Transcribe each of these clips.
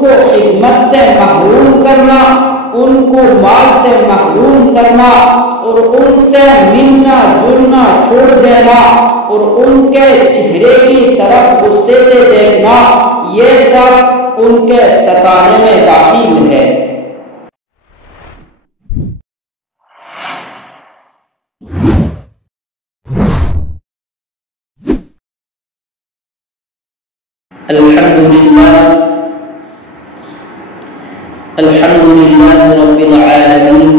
کو خدمت سے محروم کرنا، ان کو مال سے محروم کرنا اور ان سے ملنا جلنا چھوڑ دینا اور ان کے چہرے کی طرف غصے سے دیکھنا، یہ سب ان کے ستانے میں داخل ہے۔ الحمدللہ رب العالمین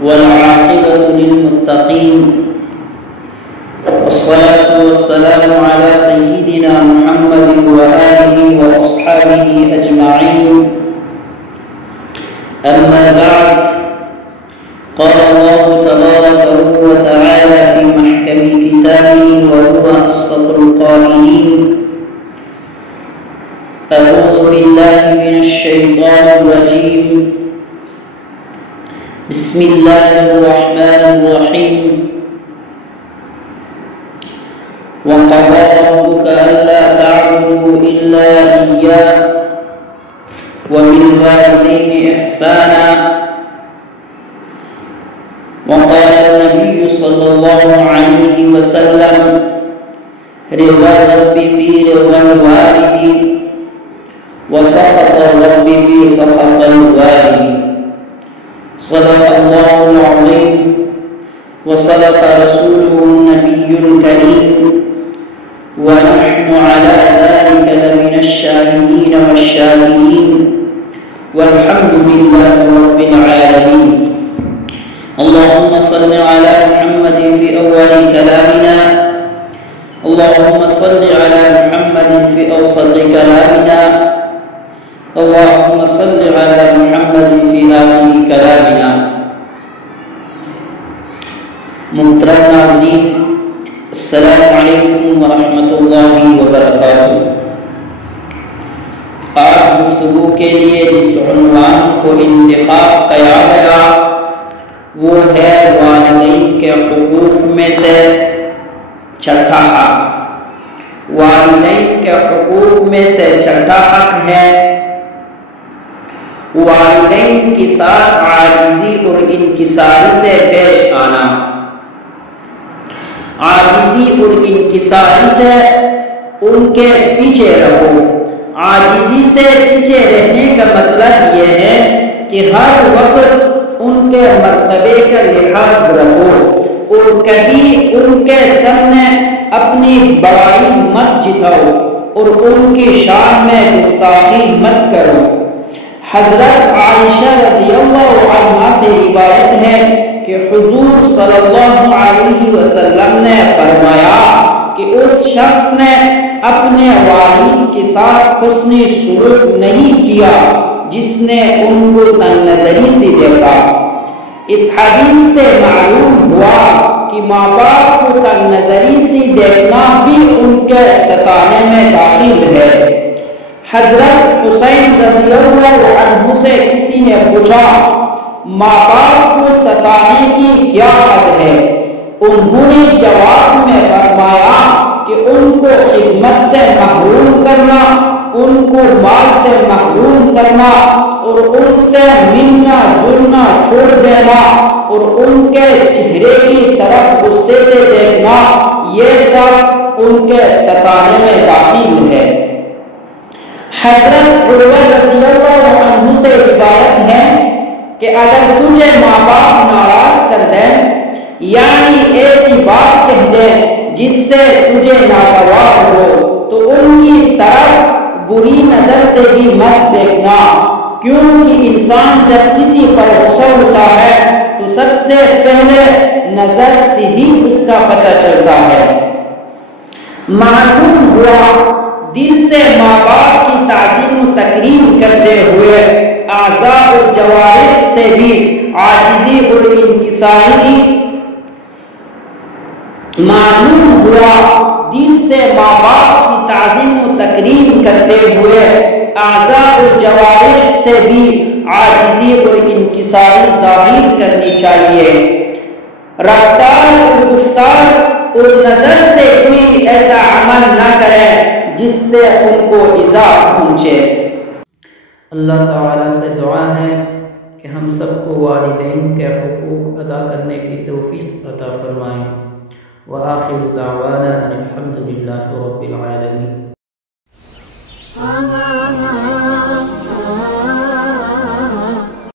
والعاقبۃ للمتقین والصلاة والسلام علی سیدنا محمد وآلہ واصحابہ اجمعین، اما بعد، قال اللہ تبارک وتعالى في محكم كتابه وهو أصدق القائلين: أعوذ بالله من الشيطان الرجيم، بسم الله الرحمن الرحيم، وقضى ربك ألا تعبدوا إلا إياه وبالوالدين إحسانا، وقال النبي صلى الله عليه وسلم: رضا الرب في رضا الوالد وسخط الرب في سخط الوالد۔ صدق الله العظيم وصدق رسوله النبي الكريم، ونحن على ذلك لمن الشاهدين والشاكرين، والحمد لله رب العالمين۔ اللهم صل على محمد في أول كلامنا، اللهم صل على محمد في أوسط كلامنا، اللهم صل على محمد في آخر كلامنا۔ محترم ناظرین، السلام علیکم ورحمۃ اللہ وبرکاتہ۔ آج گفتگو کے لیے جس عنوان کو انتخاب کیا گیا وہ ہے والدین کے حقوق میں سے چھٹا حق۔ والدین کے حقوق میں سے چھٹا حق ہے والدین کے ساتھ عاجزی اور انکساری سے پیش آنا۔ عاجزی اور انکساری سے ان کے پیچھے رہو۔ عاجزی سے پیچھے رہنے کا مطلب یہ ہے کہ ہر وقت ان کے مرتبے کا لحاظ رکھو اور کبھی ان کے سامنے اپنی بڑائی مت جتاؤ اور ان کی شان میں گستاخی مت کرو۔ حضرت عائشہ رضی اللہ عنہا سے روایت ہے کہ حضور صلی اللہ علیہ وسلم نے فرمایا کہ اس شخص نے اپنے والد کے ساتھ حسن سلوک نہیں کیا جس نے ان کو تنگ نظری سے دیکھا۔ اس حدیث سے معلوم ہوا کہ ماں باپ کو تنگ نظری سے دیکھنا بھی ان کے ستانے میں داخل ہے۔ حضرت حسین رضی اللہ عنہ سے کسی نے پوچھا ماں باپ کو ستانے کی کیا حد ہے؟ انہوں نے جواب میں فرمایا کہ ان کو خدمت سے محروم کرنا، ان کو مال سے محروم کرنا اور ان سے ملنا جلنا چھوڑ دینا اور ان کے چہرے کی طرف غصے سے دیکھنا، یہ سب ان کے ستانے میں داخل ہے۔ حضرت عروہ رضی اللہ عنہ سے روایت ہے کہ اگر تجھے ماں باپ ناراض کر دیں، یعنی ایسی بات کہہ دیں جس سے تجھے ناگوار ہو، تو ان کی طرف بری نظر سے بھی مت دیکھنا، کیونکہ انسان جب کسی پر غصہ ہوتا ہے تو سب سے پہلے نظر سے ہی اس کا پتہ چلتا ہے۔ معلوم ہوا دل سے ماں باپ کی تعظیم و تکریم کرتے ہوئے اعضاء اور جوارح سے بھی عاجزی اور انکساری۔ معلوم ہوا دل سے ماں باپ کی تعظیم و تکریم کرتے ہوئے اعضاء اور جوارح سے بھی عاجزی اور انکساری ظاہر کرنی چاہیے۔ رفتار اور گفتار اور نظر سے کوئی ایسا عمل نہ کرے جس سے ان کو ایذا پہنچے۔ اللہ تعالیٰ سے دعا ہے کہ ہم سب کو والدین کے حقوق ادا کرنے کی توفیق عطا فرمائیں۔ وآخر دعوانا ان الحمد للہ رب العالمین۔